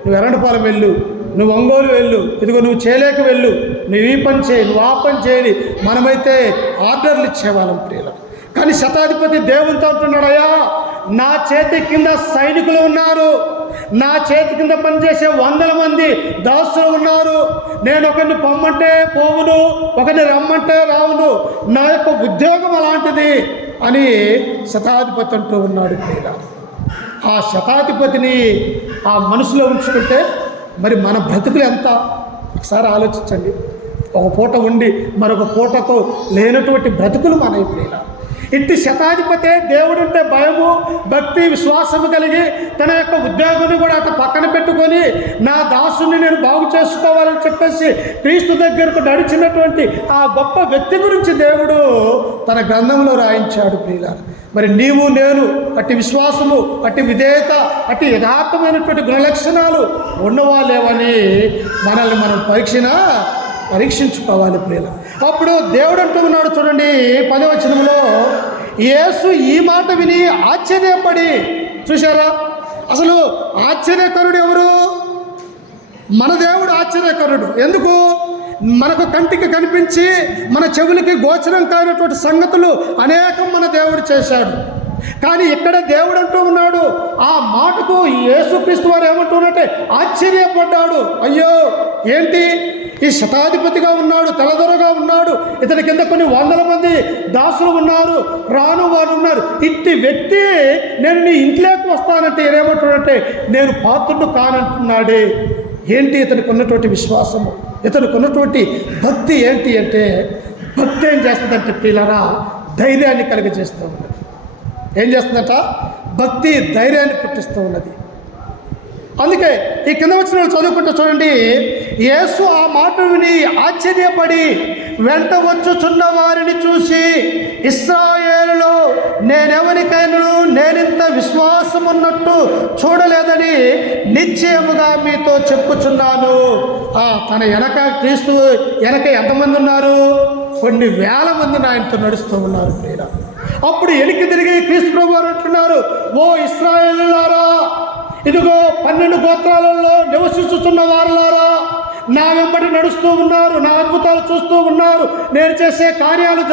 నువ్వు ఎర్రగొండపాలెం వెళ్ళు, నువ్వు ఒంగోలు వెళ్ళు, ఇదిగో నువ్వు చేయలేక వెళ్ళు, నువ్వు ఈ పని చేయి, నువ్వు ఆ పని చేయని మనమైతే ఆర్డర్లు ఇచ్చేవాళ్ళం ప్రియులు. కానీ శతాధిపతి దేవునితో అంటున్నాడు, అయ్యా నా చేతి కింద సైనికులు ఉన్నారు, నా చేతి కింద పనిచేసే వందల మంది దాసులు ఉన్నారు. నేను ఒకరిని పొమ్మంటే పోవును, ఒకరిని రమ్మంటే రావును, నా యొక్క ఉద్యోగం అలాంటిది అని శతాధిపతి అంటూ ఉన్నాడు ప్రియుల. ఆ శతాధిపతిని ఆ మనసులో ఉంచుకుంటే మరి మన బ్రతుకులు ఎంత? ఒకసారి ఆలోచించండి. ఒక పూట ఉండి మరొక పూటకు లేనటువంటి బ్రతుకులు మన ప్రియుల. ఇట్టి శతాధిపతే దేవుడంటే భయము, భక్తి, విశ్వాసము కలిగి తన యొక్క ఉద్యోగాన్ని కూడా అతను పక్కన పెట్టుకొని నా దాసుని నేను బాగు చేసుకోవాలని చెప్పేసి క్రీస్తు దగ్గరకు నడిచినటువంటి ఆ గొప్ప వ్యక్తి గురించి దేవుడు తన గ్రంథంలో రాయించాడు ప్రియుల. మరి నీవు నేను అట్టి విశ్వాసము, అట్టి విధేయత, అట్టి యథార్థమైనటువంటి గుణలక్షణాలు ఉన్నవాళ్ళేవని మనల్ని మనం పరీక్షించుకోవాలి ప్రియుల. అప్పుడు దేవుడు అంటూ ఉన్నాడు, చూడండి 10వ వచనంలో, యేసు ఈ మాట విని ఆశ్చర్యపడి, చూశారా అసలు ఆశ్చర్యకరుడు ఎవరు? మన దేవుడు ఆశ్చర్యకరుడు. ఎందుకు? మనకు కంటికి కనిపించి మన చెవులకి గోచరం కానటువంటి సంగతులు అనేకం మన దేవుడు చేశాడు. కానీ ఇక్కడ దేవుడు అంటూ ఉన్నాడు, ఆ మాటకు యేసుక్రీస్తు వారు ఏమంటున్నట్టే ఆశ్చర్యపడ్డాడు. అయ్యో ఏంటి, ఈ శతాధిపతిగా ఉన్నాడు, తెల్లదొరగా ఉన్నాడు, ఇతని కింద కొన్ని వందల మంది దాసులు ఉన్నారు, రాను వారు ఉన్నారు, ఇట్టి వ్యక్తి నేను నీ ఇంట్లోకి వస్తానంటే ఏమంటున్నట్టే నేను పాత్రుడు కానంటున్నాడే. ఏంటి ఇతనికి ఉన్నటువంటి విశ్వాసము, ఇతనికి ఉన్నటువంటి భక్తి ఏంటి అంటే, భక్తి ఏం చేస్తుందంటే పిల్లరా ధైర్యాన్ని కలిగజేస్తూ ఉన్నది. ఏం చేస్తుందట? భక్తి ధైర్యాన్ని పుట్టిస్తూ ఉన్నది. అందుకే ఈ కింద వచ్చిన చదువుకుంటూ చూడండి, యేసు ఆ మాట విని ఆశ్చర్యపడి వెంట వచ్చుచున్న వారిని చూసి, ఇశ్రాయేలులో నేనెవరికైనా నేనింత విశ్వాసం ఉన్నట్టు చూడలేదని నిశ్చయముగా మీతో చెప్పుచున్నాను. తన వెనక క్రీస్తు వెనక ఎంతమంది ఉన్నారు? కొన్ని వేల మంది ఆయనతో నడుస్తూ ఉన్నారు ప్రియుల. అప్పుడు వెనక్కి తిరిగి క్రీస్తు ప్రభువారు అంటున్నారు, ఓ ఇశ్రాయేలులారా, ఇదిగో 12 గోత్రాలలో నివసించుతున్న వారులారా, నా వెంబడి నడుస్తూ ఉన్నారు, నా అద్భుతాలు చూస్తూ ఉన్నారు, నేను చేసే కార్యాలు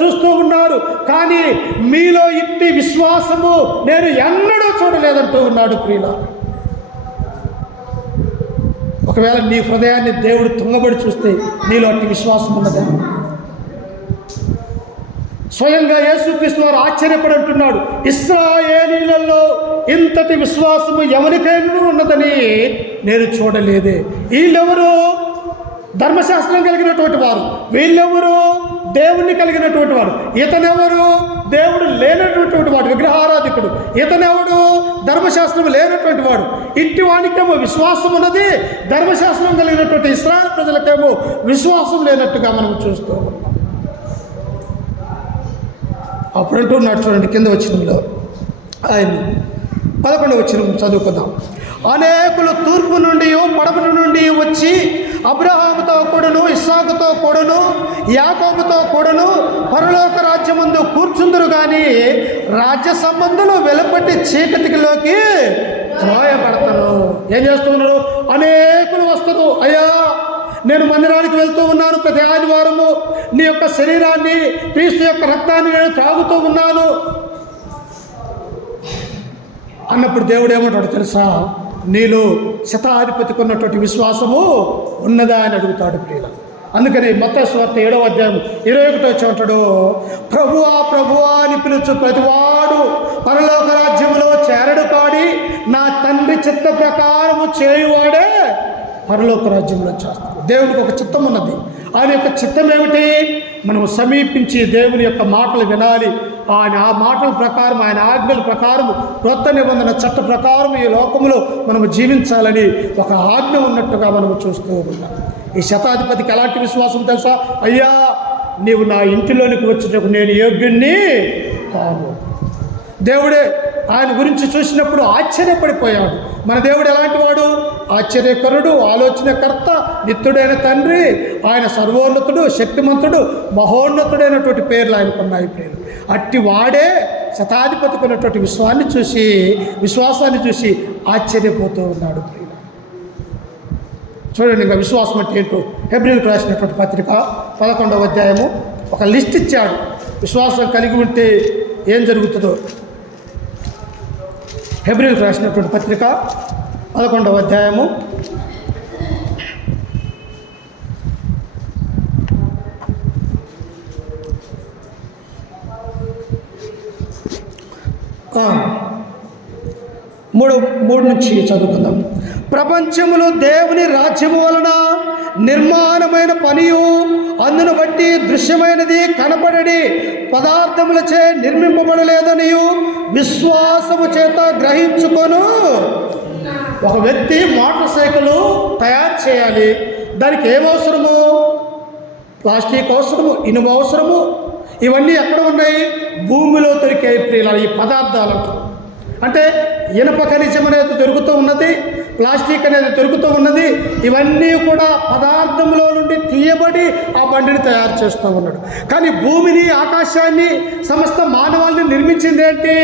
చూస్తూ ఉన్నారు, కానీ మీలో ఇట్టి విశ్వాసము నేను ఎన్నడూ చూడలేదంటూ ఉన్నాడు ప్రియుల. ఒకవేళ నీ హృదయాన్ని దేవుడు తుంగబడి చూస్తే నీలో అట్టి విశ్వాసం ఉన్నదా? స్వయంగా యేసుక్రీస్తు వారు ఆశ్చర్యపడి అంటున్నాడు, ఇశ్రాయేలీలలో ఇంతటి విశ్వాసము ఎవరికైనా ఉన్నదని నేను చూడలేదే. వీళ్ళెవరు? ధర్మశాస్త్రం కలిగినటువంటి వారు. వీళ్ళెవరు? దేవుణ్ణి కలిగినటువంటి వాడు. ఇతనెవరు? దేవుడు లేనటువంటి వాడు, విగ్రహారాధికుడు. ఇతనెవడు? ధర్మశాస్త్రం లేనటువంటి వాడు. ఇట్టి వానికేమో విశ్వాసం ఉన్నది, ధర్మశాస్త్రం కలిగినటువంటి ఇశ్రాయేలు ప్రజలకేమో విశ్వాసం లేనట్టుగా మనం చూస్తూ ఉన్నాం. అప్పుడంటూ ఉన్నాడు చూడండి కింద వచనంలో, ఆయన 11వ వచనం చదువుకుందాం. అనేకులు తూర్పు నుండి పడమటి నుండి వచ్చి అబ్రహాముతో కూడాను, ఇస్సాకుతో కూడాను, యాకోబుతో కూడాను పరలోక రాజ్యమందు కూర్చుందరు కానీ రాజ్య సంబంధులు వెలుపటి చీకటిలోకి త్రోయబడతారు. ఏం చేస్తున్నారు? అనేకులు వస్తారు, అయ్యా నేను మందిరానికి వెళ్తూ ఉన్నాను, ప్రతి ఆదివారము నీ యొక్క శరీరాన్ని, క్రీస్తు యొక్క రక్తాన్ని నేను త్రాగుతూ ఉన్నాను అన్నప్పుడు దేవుడు ఏమంటాడు తెలుసా? నీలో శతాధిపతికి ఉన్నటువంటి విశ్వాసము ఉన్నదా అని అడుగుతాడు ప్రియుల. అందుకని మత్తయి సువార్త 7వ అధ్యాయం 21 అంటాడు, ప్రభువా ప్రభువా అని పిలుచు ప్రతివాడు పరలోక రాజ్యములో చేరడు కాడి, నా తండ్రి చిత్త ప్రకారము చేయువాడే పరలోక రాజ్యంలో చేస్తాడు. దేవునికి ఒక చిత్తం ఉన్నది. ఆయన యొక్క చిత్తం ఏమిటి? మనం సమీపించి దేవుని యొక్క మాటలు వినాలి. ఆయన ఆ మాటల ప్రకారం, ఆయన ఆజ్ఞల ప్రకారం, క్రొత్త నిబంధన చట్ట ప్రకారం ఈ లోకంలో మనము జీవించాలని ఒక ఆజ్ఞ ఉన్నట్టుగా మనము చూస్తూ ఉన్నాం. ఈ శతాధిపతికి ఎలాంటి విశ్వాసం తెలుసా? అయ్యా నీవు నా ఇంటిలోనికి వచ్చేటప్పుడు నేను యోగ్యుణ్ణి కాను. దేవుడే ఆయన గురించి చూసినప్పుడు ఆశ్చర్యపడిపోయాడు. మన దేవుడు ఎలాంటి వాడు? ఆశ్చర్యకరుడు, ఆలోచనకర్త, నిత్యుడైన తండ్రి. ఆయన సర్వోన్నతుడు, శక్తిమంతుడు, మహోన్నతుడైనటువంటి పేర్లు ఆయనకున్నాయి ప్రియులు. అట్టి వాడే శతాధిపతికి ఉన్నటువంటి విశ్వాసాన్ని చూసి ఆశ్చర్యపోతూ ఉన్నాడు ప్రియులు. చూడండి, ఇంకా విశ్వాసం అంటే ఏంటో హెబ్రీయులకు రాసినటువంటి పత్రిక 11వ అధ్యాయము ఒక లిస్ట్ ఇచ్చాడు. విశ్వాసం కలిగి ఉంటే ఏం జరుగుతుందో. హెబ్రీయులకు రాసినటువంటి పత్రిక 11వ అధ్యాయము 3 నుంచి చదువుకుందాం. ప్రపంచములో దేవుని రాజ్యము వలన నిర్మాణమైన పనియు, అందును బట్టి దృశ్యమైనది కనపడని పదార్థములచే నిర్మింపబడలేదనియు విశ్వాసము చేత గ్రహించుకొను. ఒక వ్యక్తి మోటార్ సైకిల్ తయారు చేయాలి. దానికి ఏమవసరము? ప్లాస్టిక్ అవసరము, ఇనుము అవసరము. ఇవన్నీ ఎక్కడ ఉన్నాయి? భూమిలో దొరికే ప్రియుల ఈ పదార్థాలు అంటే ఇనుప ఖనిజం అనేది దొరుకుతూ ఉన్నది, ప్లాస్టిక్ అనేది దొరుకుతూ ఉన్నది. ఇవన్నీ కూడా పదార్థంలో నుండి తీయబడి ఆ బండిని తయారు చేస్తూ ఉన్నాడు. కానీ భూమిని, ఆకాశాన్ని, సమస్త మానవాళిని నిర్మించింది ఏంటి?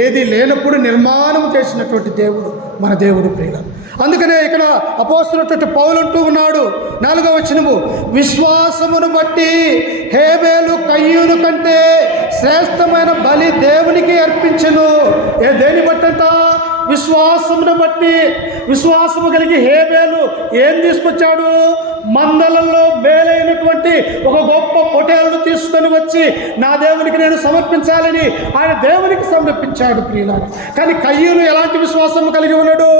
ఏది లేనప్పుడు నిర్మాణం చేసినటువంటి దేవుడు మన దేవుడు ప్రియుల. అందుకనే ఇక్కడ అపోస్తలుడైన పౌలు అంటూ ఉన్నాడు 4వ వచనము, విశ్వాసమును బట్టి హేబేలు కయ్యూను కంటే శ్రేష్టమైన బలి దేవునికి అర్పించెను. దేని బట్టంట? విశ్వాసమును బట్టి. విశ్వాసము కలిగి హేబేలు ఏం తీసుకొచ్చాడు? మందలలో మేలైనటువంటి ఒక గొప్ప పొటేలను తీసుకొని వచ్చి నా దేవునికి నేను సమర్పించాలని ఆయన దేవునికి సమర్పించాడు ప్రియులారా. కానీ కయ్యూను ఎలాంటి విశ్వాసము కలిగి ఉన్నాడు?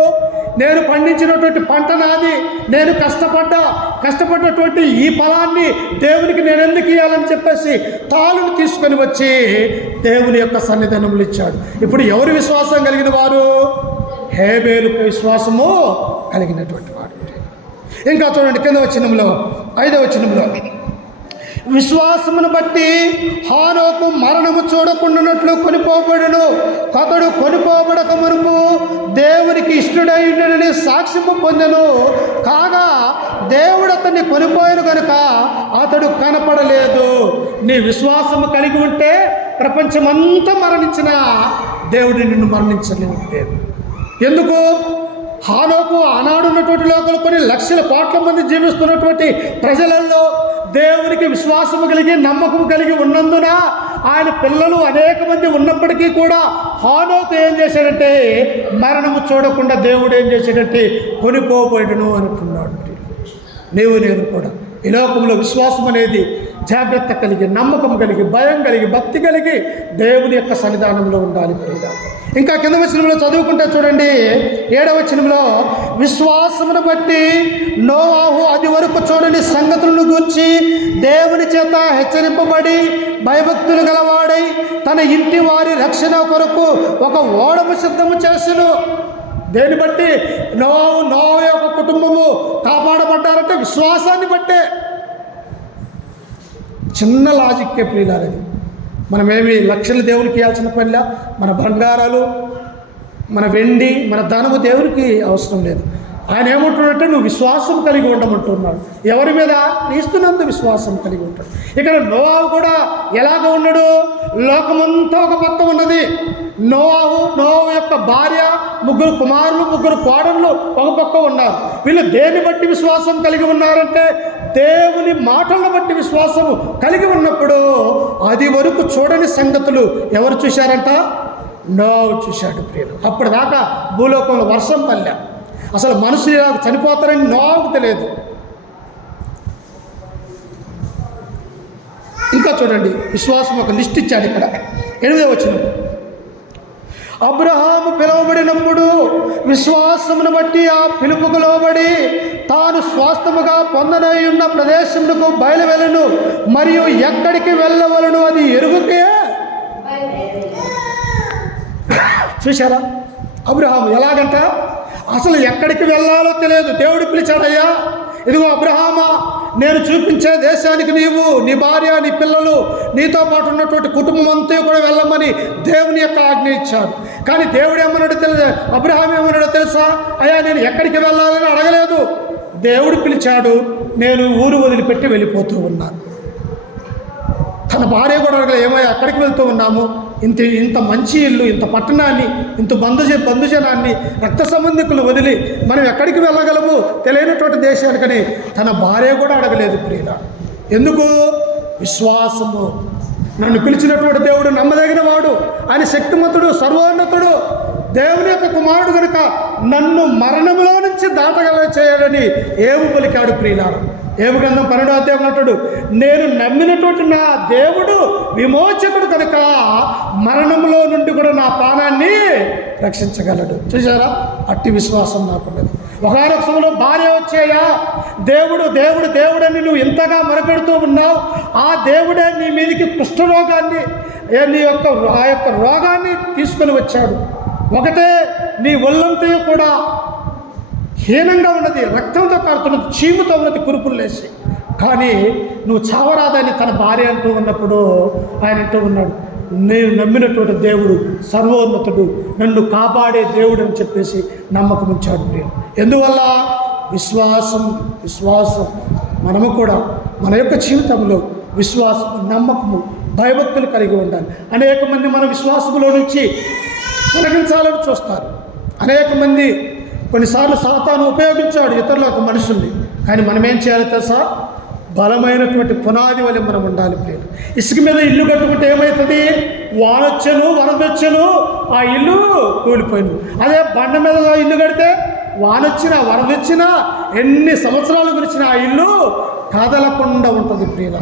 నేను పండించినటువంటి పంట నాది, నేను కష్టపడ్డటువంటి ఈ ఫలాన్ని దేవునికి నేను ఎందుకు ఇవ్వాలని చెప్పేసి తాళును తీసుకొని వచ్చి దేవుని యొక్క సన్నిధానములు ఇచ్చాడు. ఇప్పుడు ఎవరు విశ్వాసం కలిగిన వారు? హేబేలుకు విశ్వాసము కలిగినటువంటి వాడు. ఇంకా చూడండి కింద వచనంలో 5వ వచనంలో, విశ్వాసమును బట్టి హానోకు మరణము చూడకుండానట్లు కొనిపోబడును. అతడు కొనిపోబడక మునుపు దేవునికి ఇష్టడైనని సాక్ష్యము పొందెను. కాగా దేవుడు అతన్ని కొనిపోయాను కనుక అతడు కనపడలేదు. నీ విశ్వాసము కలిగి ఉంటే ప్రపంచమంతా మరణించినా దేవుడు నిన్ను మరణించలేదు. ఎందుకు? హానోకు ఆనాడు ఉన్నటువంటి లోకలు కొన్ని లక్షల కోట్ల మంది జీవిస్తున్నటువంటి ప్రజలలో దేవునికి విశ్వాసము కలిగి, నమ్మకం కలిగి ఉన్నందున ఆయన పిల్లలు అనేక మంది ఉన్నప్పటికీ కూడా హానోకు ఏం చేశాడంటే మరణము చూడకుండా దేవుడు ఏం చేశాడంటే కొనిపోబడును అనుకున్నాడు. నీవు నేను కూడా ఈ లోకంలో విశ్వాసం అనేది జాగ్రత్త కలిగి, నమ్మకం కలిగి, భయం కలిగి, భక్తి కలిగి దేవుని యొక్క సన్నిధానంలో ఉండాలి. ఇంకా కింద వచనంలో చదువుకుంటే చూడండి 7వ వచనంలో, విశ్వాసమును బట్టి నోవాహు అది వరకు చూడని సంగతులను గూర్చి దేవుని చేత హెచ్చరింపబడి భయభక్తులు గలవాడై తన ఇంటి వారి రక్షణ కొరకు ఒక ఓడము సిద్ధము చేసెను. దేని బట్టి? నోవా యొక్క కుటుంబము కాపాడబడ్డారంటే విశ్వాసాన్ని బట్టే. చిన్న లాజిక్కే ప్రియులారది. మనమేమి లక్షలు దేవునికి ఇవ్వాల్సిన పనిలా. మన బంగారాలు, మన వెండి, మన ధనము దేవునికి అవసరం లేదు. ఆయన ఏమంటున్నాడంటే నువ్వు విశ్వాసం కలిగి ఉండమంటున్నాడు. ఎవరి మీద? క్రీస్తునందు విశ్వాసం కలిగి ఉంటాడు. ఇక్కడ నోవాహు కూడా ఎలాగ ఉన్నాడు? లోకమంతా ఒక పక్క ఉన్నది. నోవాహు యొక్క భార్య, 3 కుమారులు, 3 కోడళ్ళు ఒక పక్క ఉన్నారు. వీళ్ళు దేన్ని బట్టి విశ్వాసం కలిగి ఉన్నారంటే దేవుని మాటలను బట్టి విశ్వాసం కలిగి ఉన్నప్పుడు అది వరకు చూడని సంగతులు ఎవరు చూశారంట? నోవాహు చూశాడు ప్రియులు. అప్పటిదాకా భూలోకంలో వర్షం పల్లె, అసలు మనుషులు ఇలా చనిపోతారని నోవాహుకు తెలియదు. ఇంకా చూడండి, విశ్వాసం ఒక లిస్ట్ ఇచ్చాడు ఇక్కడ 8వ వచనం. అబ్రహాము పిలువబడినప్పుడు విశ్వాసమును బట్టి ఆ పిలుపుకు లోబడి తాను స్వాస్థముగా పొందనయున్న ప్రదేశమునకు బయలువెళ్ళను, మరియు ఎక్కడికి వెళ్ళవలను అది ఎరుగుకే. చూశారా అబ్రహాము ఎలాగంట? అసలు ఎక్కడికి వెళ్ళాలో తెలియదు. దేవుడు పిలిచాడయ్యా, ఇదిగో అబ్రహామా, నేను చూపించే దేశానికి నీవు, నీ భార్య, నీ పిల్లలు, నీతో పాటు ఉన్నటువంటి కుటుంబం అంతా కూడా వెళ్ళమని దేవుని యొక్క ఆజ్ఞ ఇచ్చాడు. కానీ దేవుడు ఏమన్నాడో తెలుసా? అబ్రహాం ఏమన్నాడో తెలుసా? అయ్యా నేను ఎక్కడికి వెళ్ళాలని అడగలేదు. దేవుడు పిలిచాడు, నేను ఊరు వదిలిపెట్టి వెళ్ళిపోతూ ఉన్నాను. తన భార్య కూడా అడగలేదు, ఏమయ్యా ఎక్కడికి వెళ్తూ ఉన్నాము? ఇంత మంచి ఇల్లు, ఇంత పట్టణాన్ని, ఇంత బంధుజనాన్ని, రక్త సంబంధికులు వదిలి మనం ఎక్కడికి వెళ్ళగలము తెలియనటువంటి దేశానికని తన భార్య కూడా అడగలేదు ప్రియుల. ఎందుకు? విశ్వాసము. నన్ను పిలిచినటువంటి దేవుడు నమ్మదగిన వాడు, ఆయన శక్తిమంతుడు, సర్వోన్నతుడు, దేవుని యొక్క కుమారుడు కనుక నన్ను మరణంలో నుంచి దాటగల చేయాలని ఏమి పలికాడు ప్రియులారా. ఏమి గ్రంథం 12వ అధ్యాయం అంటాడు, నేను నమ్మినటువంటి నా దేవుడు విమోచకుడు కనుక మరణంలో నుండి కూడా నా ప్రాణాన్ని రక్షించగలడు. చూసారా, అట్టి విశ్వాసం నాకున్నది. ఒకనొక సమయంలో భార్య వచ్చాయా, దేవుడు దేవుడు దేవుడని నువ్వు ఇంతగా మొరపెడుతూ ఉన్నావు, ఆ దేవుడే నీ మీదకి కుష్ఠరోగాన్ని, ఆ యొక్క రోగాన్ని తీసుకొని వచ్చాడు. ఒకటే, నీ ఒళ్ళంతా కూడా హీనంగా ఉన్నది, రక్తంతో కారుతున్నది, చీముతో ఉన్నది, కురుపులు లేచి, కానీ నువ్వు చావరాదని తన భార్య అంటూ ఉన్నప్పుడు ఆయన అంటూ ఉన్నాడు, నేను నమ్మినటువంటి దేవుడు సర్వోన్నతుడు, నన్ను కాపాడే దేవుడు అని చెప్పేసి నమ్మకం ఉంచాడు ప్రియ. ఎందువల్ల? విశ్వాసం. మనము కూడా మన యొక్క జీవితంలో విశ్వాసం, నమ్మకము, భయభక్తులు కలిగి ఉండాలి. అనేక మంది మన విశ్వాసంలో నుంచి తొలగించాలని చూస్తారు. అనేక మంది కొన్నిసార్లు సాతాను ఉపయోగించాడు ఇతరుల యొక్క మనుషుల్ని. కానీ మనం ఏం చేయాలి తెలుసా? బలమైనటువంటి పునాది వల్ల మనం ఉండాలి ప్రియులు. ఇసుక మీద ఇల్లు కట్టుకుంటే ఏమవుతుంది? వానొచ్చను, వరదొచ్చను, ఆ ఇల్లు కూలిపోయింది. అదే బండ మీద ఇల్లు కడితే వానొచ్చినా, వరదొచ్చినా, ఎన్ని సంవత్సరాలు గురించిన ఆ ఇల్లు కదలకుండా ఉంటుంది ప్రియుల.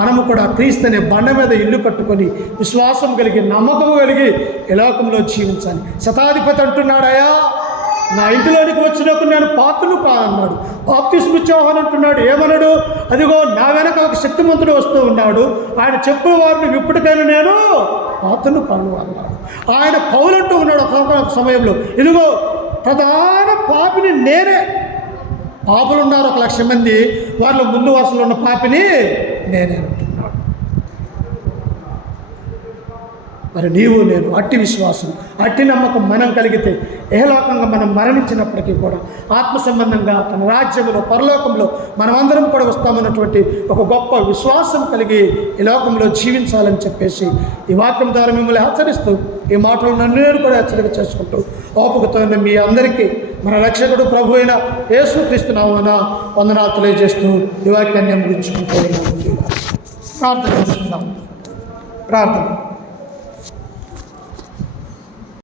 మనము కూడా క్రీస్తు అనే బండ మీద ఇల్లు కట్టుకొని విశ్వాసం కలిగి, నమ్మకం కలిగి ఈ లోకంలో జీవించాలి. శతాధిపతి అంటున్నాడయ్యా, నా ఇంటిలోనికి వచ్చినప్పుడు నేను పాత్రను కానన్నాడు. బాప్తిస్మ ఇచ్చేవాడు అంటున్నాడు. ఏమన్నాడు? అదిగో నా వెనక ఒక శక్తిమంతుడు వస్తూ ఉన్నాడు, ఆయన చెప్పే వారిని ఇప్పటికైనా నేను పాత్రను కాను అన్నాడు. ఆయన పౌలంటూ ఉన్నాడు ఒక సమయంలో, ఇదిగో ప్రధాన పాపిని నేనే. పాపులు ఉన్నారు 1,00,000 మంది, వాళ్ళ ముందు వరుసలో ఉన్న పాపిని నేనే అంటున్నాడు. మరి నీవు నేను అట్టి విశ్వాసం, అట్టి నమ్మకం మనం కలిగితే ఏలోకంగా మనం మరణించినప్పటికీ కూడా ఆత్మ సంబంధంగా తన రాజ్యంలో, పరలోకంలో మనమందరం కూడా వస్తామన్నటువంటి ఒక గొప్ప విశ్వాసం కలిగి ఈ లోకంలో జీవించాలని చెప్పేసి ఈ వాక్యం ద్వారా మిమ్మల్ని హెచ్చరిస్తూ, ఈ మాటలు నన్ను నేను కూడా హెచ్చరిక చేసుకుంటూ ఓపికతో ఉన్న మీ అందరికీ మన రక్షకుడు ప్రభు అయిన యేసుక్రీస్తు నామమున వందనాలు తెలియజేస్తూ ఈ వాక్యాన్ని ముగించుకుంటూ ప్రార్థన చేస్తున్నాం. ప్రార్థన.